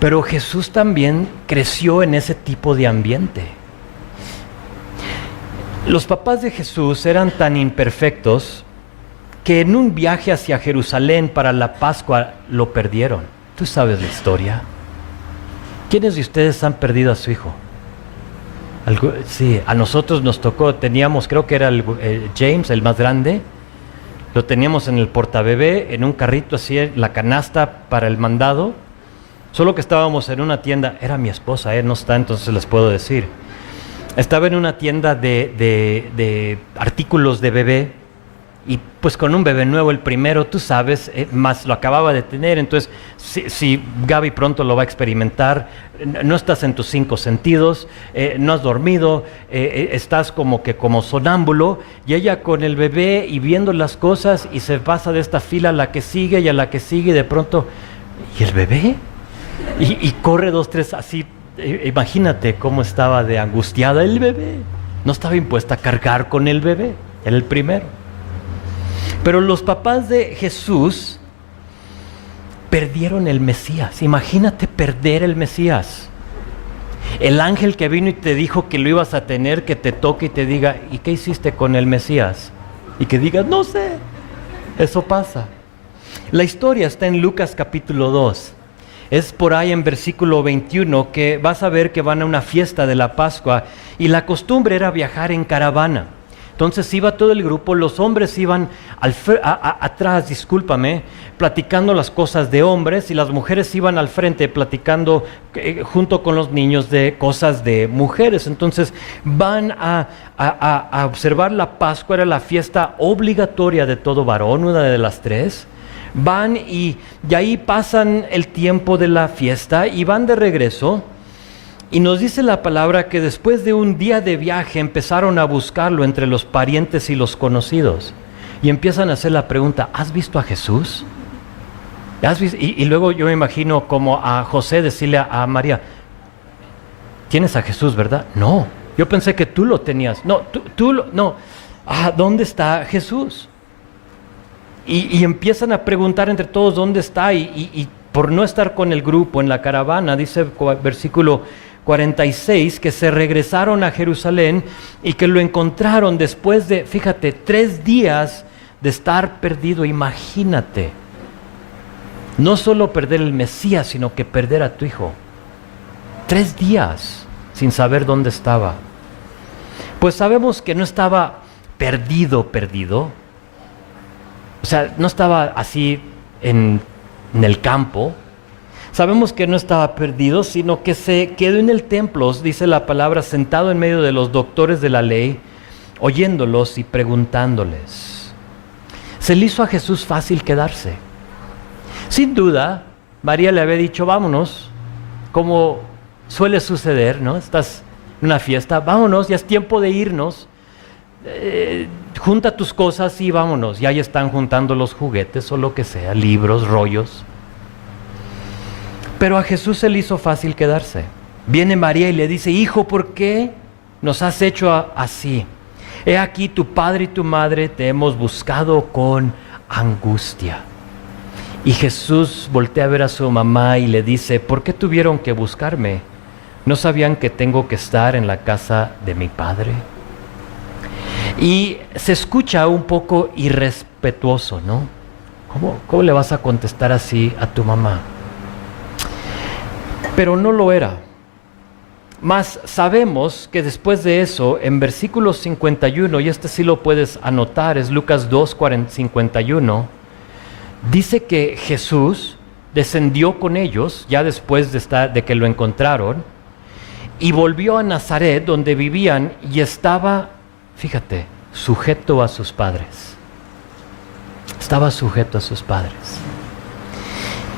Pero Jesús también creció en ese tipo de ambiente. Los papás de Jesús eran tan imperfectos que en un viaje hacia Jerusalén para la Pascua lo perdieron. ¿Tú sabes la historia? ¿Quiénes de ustedes han perdido a su hijo? Sí, a nosotros nos tocó, teníamos, creo que era James, el más grande, lo teníamos en el portabebé, en un carrito así, en la canasta para el mandado, solo que estábamos en una tienda, era mi esposa, no está, entonces les puedo decir. Estaba en una tienda de artículos de bebé, y pues con un bebé nuevo, el primero, tú sabes, más lo acababa de tener, entonces si Gaby pronto lo va a experimentar, no estás en tus 5 sentidos, no has dormido, estás como sonámbulo, y ella con el bebé y viendo las cosas, y se pasa de esta fila a la que sigue y a la que sigue, y de pronto, ¿y el bebé? Y corre 2, 3 así. Imagínate cómo estaba de angustiada el bebé. No estaba impuesta a cargar con el bebé, era el primero. Pero los papás de Jesús perdieron el Mesías. Imagínate perder el Mesías. El ángel que vino y te dijo que lo ibas a tener, que te toque y te diga, ¿y qué hiciste con el Mesías? Y que digas, no sé. Eso pasa. La historia está en Lucas capítulo 2. Es por ahí en versículo 21 que vas a ver que van a una fiesta de la Pascua y la costumbre era viajar en caravana. Entonces iba todo el grupo, los hombres iban atrás, platicando las cosas de hombres, y las mujeres iban al frente platicando junto con los niños de cosas de mujeres. Entonces van a observar la Pascua, era la fiesta obligatoria de todo varón, una de las 3. Van y ahí pasan el tiempo de la fiesta y van de regreso. Y nos dice la palabra que después de un día de viaje empezaron a buscarlo entre los parientes y los conocidos. Y empiezan a hacer la pregunta, ¿has visto a Jesús? ¿Has visto? Y luego yo me imagino como a José decirle a María, ¿tienes a Jesús, verdad? No, yo pensé que tú lo tenías. No, no. ¿Dónde está Jesús? Y empiezan a preguntar entre todos dónde está, y por no estar con el grupo en la caravana, dice versículo 46, que se regresaron a Jerusalén y que lo encontraron después de, fíjate, 3 días de estar perdido. Imagínate, no solo perder el Mesías, sino que perder a tu hijo. 3 días sin saber dónde estaba. Pues sabemos que no estaba perdido. O sea, no estaba así en el campo. Sabemos que no estaba perdido, sino que se quedó en el templo, dice la palabra, sentado en medio de los doctores de la ley, oyéndolos y preguntándoles. Se le hizo a Jesús fácil quedarse. Sin duda, María le había dicho, vámonos, como suele suceder, ¿no? Estás en una fiesta, vámonos, ya es tiempo de irnos. Junta tus cosas y vámonos. Y ahí están juntando los juguetes o lo que sea, libros, rollos. Pero a Jesús se le hizo fácil quedarse. Viene María y le dice, hijo, ¿por qué nos has hecho así? He aquí tu padre y tu madre te hemos buscado con angustia. Y Jesús voltea a ver a su mamá y le dice, ¿por qué tuvieron que buscarme? ¿No sabían que tengo que estar en la casa de mi padre? Y se escucha un poco irrespetuoso, ¿no? ¿Cómo le vas a contestar así a tu mamá? Pero no lo era. Mas sabemos que después de eso, en versículo 51, y este sí lo puedes anotar, es Lucas 2, 51, dice que Jesús descendió con ellos, ya después de que lo encontraron, y volvió a Nazaret, donde vivían, y estaba, fíjate, sujeto a sus padres. Estaba sujeto a sus padres.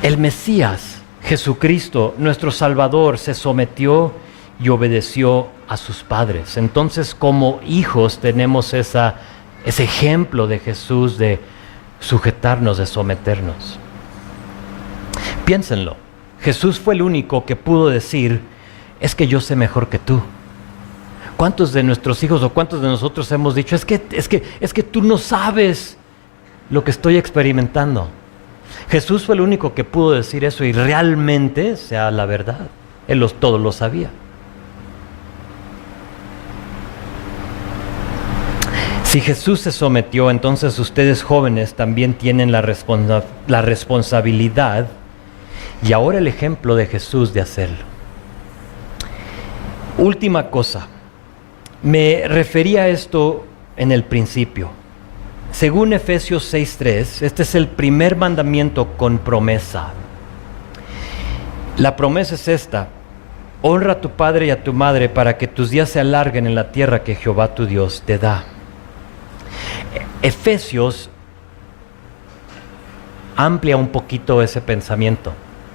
El Mesías, Jesucristo, nuestro Salvador, se sometió y obedeció a sus padres. Entonces, como hijos tenemos ese ejemplo de Jesús de sujetarnos, de someternos. Piénsenlo. Jesús fue el único que pudo decir, es que yo sé mejor que tú. ¿Cuántos de nuestros hijos o cuántos de nosotros hemos dicho, es que tú no sabes lo que estoy experimentando? Jesús fue el único que pudo decir eso y realmente sea la verdad. Él todo lo sabía. Si Jesús se sometió, entonces ustedes jóvenes también tienen la responsabilidad y ahora el ejemplo de Jesús de hacerlo. Última cosa, me refería a esto en el principio. Según Efesios 6:3, este es el primer mandamiento con promesa. La promesa es esta: honra a tu padre y a tu madre para que tus días se alarguen en la tierra que Jehová tu Dios te da. Efesios amplia un poquito ese pensamiento.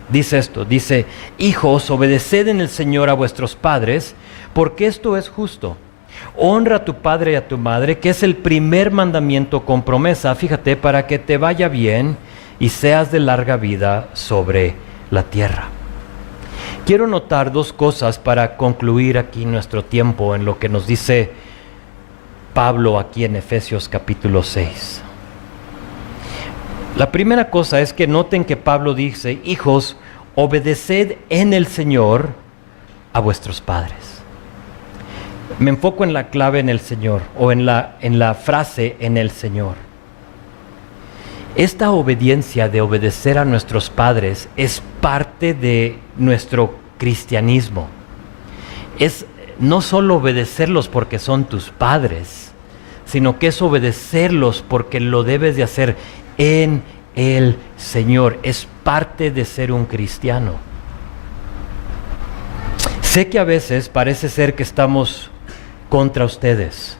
Dice esto, dice, hijos, obedeced en el Señor a vuestros padres, porque esto es justo. Honra a tu padre y a tu madre, que es el primer mandamiento con promesa, fíjate, para que te vaya bien y seas de larga vida sobre la tierra. Quiero notar dos cosas para concluir aquí nuestro tiempo en lo que nos dice Pablo aquí en Efesios capítulo 6. La primera cosa es que noten que Pablo dice, hijos, obedeced en el Señor a vuestros padres. Me enfoco en la clave en el Señor, o en la frase en el Señor. Esta obediencia de obedecer a nuestros padres es parte de nuestro cristianismo. Es no solo obedecerlos porque son tus padres, sino que es obedecerlos porque lo debes de hacer en el Señor. Es parte de ser un cristiano. Sé que a veces parece ser que estamos contra ustedes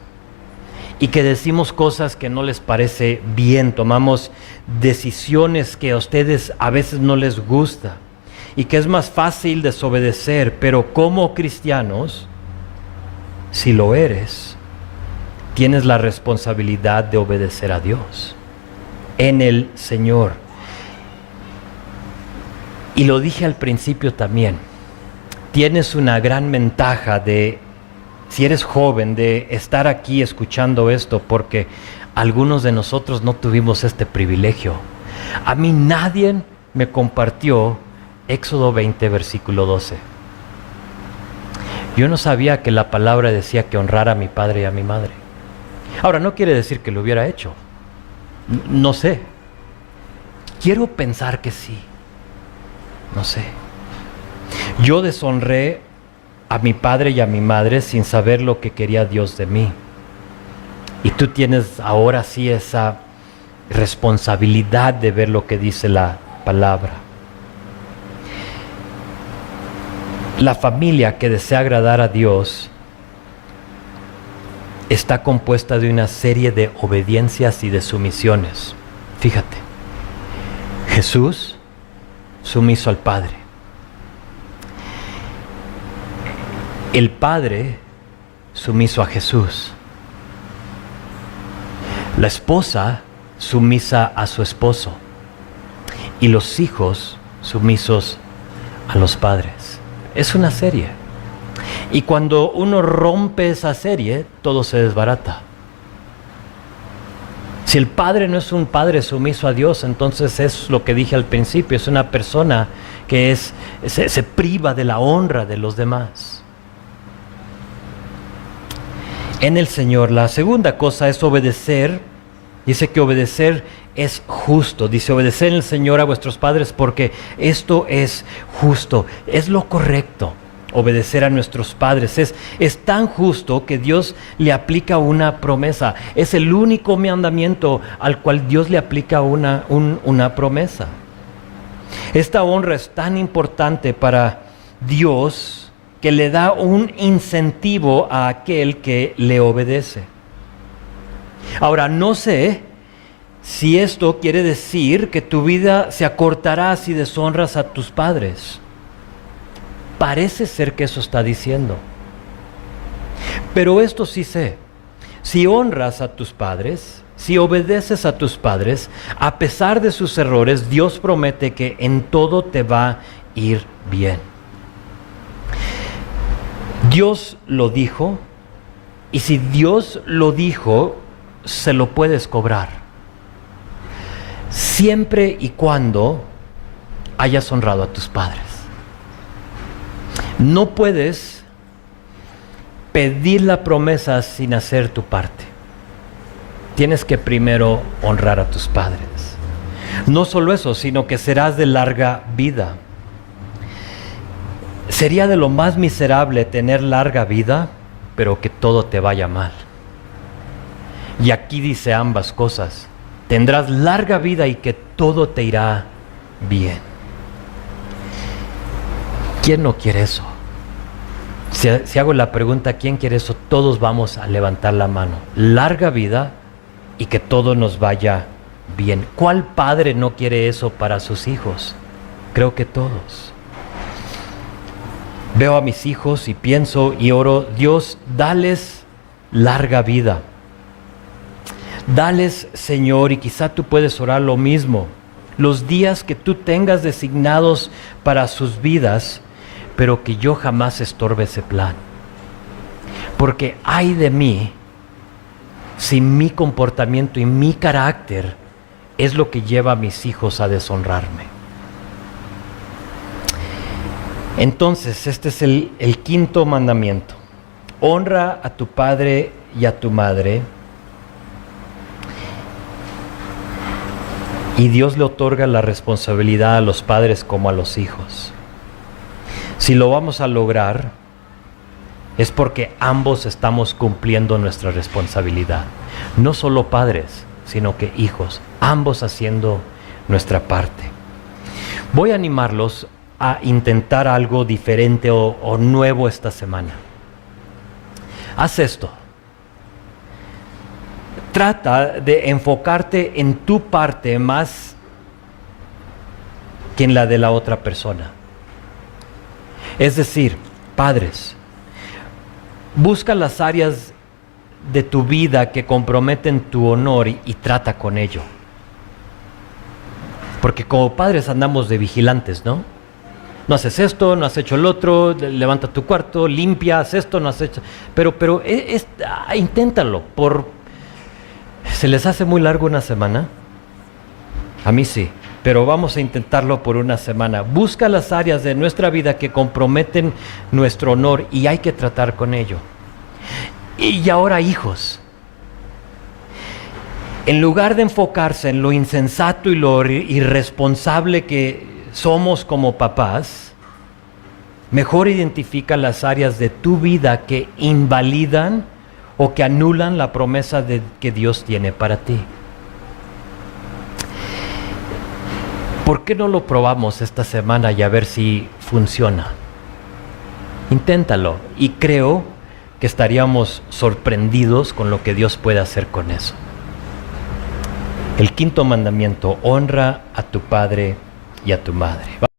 y que decimos cosas que no les parece bien, tomamos decisiones que a ustedes a veces no les gusta y que es más fácil desobedecer, pero como cristianos, si lo eres, tienes la responsabilidad de obedecer a Dios en el Señor. Y lo dije al principio también, tienes una gran ventaja de, si eres joven, de estar aquí escuchando esto, porque algunos de nosotros no tuvimos este privilegio. A mí nadie me compartió Éxodo 20, versículo 12. Yo no sabía que la palabra decía que honrara a mi padre y a mi madre. Ahora, no quiere decir que lo hubiera hecho. No sé. Quiero pensar que sí. No sé. Yo deshonré a mi padre y a mi madre sin saber lo que quería Dios de mí. Y tú tienes ahora sí esa responsabilidad de ver lo que dice la palabra. La familia que desea agradar a Dios está compuesta de una serie de obediencias y de sumisiones. Fíjate, Jesús sumiso al Padre. El Padre sumiso a Jesús. La esposa sumisa a su esposo. Y los hijos sumisos a los padres. Es una serie. Y cuando uno rompe esa serie, todo se desbarata. Si el padre no es un padre sumiso a Dios, entonces es lo que dije al principio, es una persona que se priva de la honra de los demás. En el Señor, la segunda cosa es obedecer. Dice que obedecer es justo. Dice, obedecer en el Señor a vuestros padres porque esto es justo, es lo correcto. Obedecer a nuestros padres es tan justo que Dios le aplica una promesa. Es el único mandamiento al cual Dios le aplica una promesa. Esta honra es tan importante para Dios que le da un incentivo a aquel que le obedece. Ahora, no sé si esto quiere decir que tu vida se acortará si deshonras a tus padres. Parece ser que eso está diciendo. Pero esto sí sé. Si honras a tus padres, si obedeces a tus padres, a pesar de sus errores, Dios promete que en todo te va a ir bien. Dios lo dijo, y si Dios lo dijo, se lo puedes cobrar. Siempre y cuando hayas honrado a tus padres. No puedes pedir la promesa sin hacer tu parte. Tienes que primero honrar a tus padres. No solo eso, sino que serás de larga vida. Sería de lo más miserable tener larga vida, pero que todo te vaya mal. Y aquí dice ambas cosas. Tendrás larga vida y que todo te irá bien. ¿Quién no quiere eso? Si hago la pregunta, ¿quién quiere eso? Todos vamos a levantar la mano. Larga vida y que todo nos vaya bien. ¿Cuál padre no quiere eso para sus hijos? Creo que todos. Veo a mis hijos y pienso y oro, Dios, dales larga vida. Dales, Señor, y quizá tú puedes orar lo mismo, los días que tú tengas designados para sus vidas, pero que yo jamás estorbe ese plan. Porque ay de mí, si mi comportamiento y mi carácter es lo que lleva a mis hijos a deshonrarme. Entonces, este es el quinto mandamiento. Honra a tu padre y a tu madre. Y Dios le otorga la responsabilidad a los padres como a los hijos. Si lo vamos a lograr, es porque ambos estamos cumpliendo nuestra responsabilidad. No solo padres, sino que hijos, ambos haciendo nuestra parte. Voy a animarlos a intentar algo diferente o nuevo esta semana. Haz esto. Trata de enfocarte en tu parte más que en la de la otra persona. Es decir, padres, busca las áreas de tu vida que comprometen tu honor y trata con ello. Porque como padres andamos de vigilantes, ¿no? No haces esto, no has hecho el otro, levanta tu cuarto, limpia, haz esto, no has hecho... Pero inténtalo. ¿Se les hace muy largo una semana? A mí sí, pero vamos a intentarlo por una semana. Busca las áreas de nuestra vida que comprometen nuestro honor y hay que tratar con ello. Y ahora, hijos, en lugar de enfocarse en lo insensato y lo irresponsable que somos como papás, mejor identifica las áreas de tu vida que invalidan o que anulan la promesa que Dios tiene para ti. ¿Por qué no lo probamos esta semana y a ver si funciona? Inténtalo y creo que estaríamos sorprendidos con lo que Dios puede hacer con eso. El quinto mandamiento: honra a tu padre y a tu madre.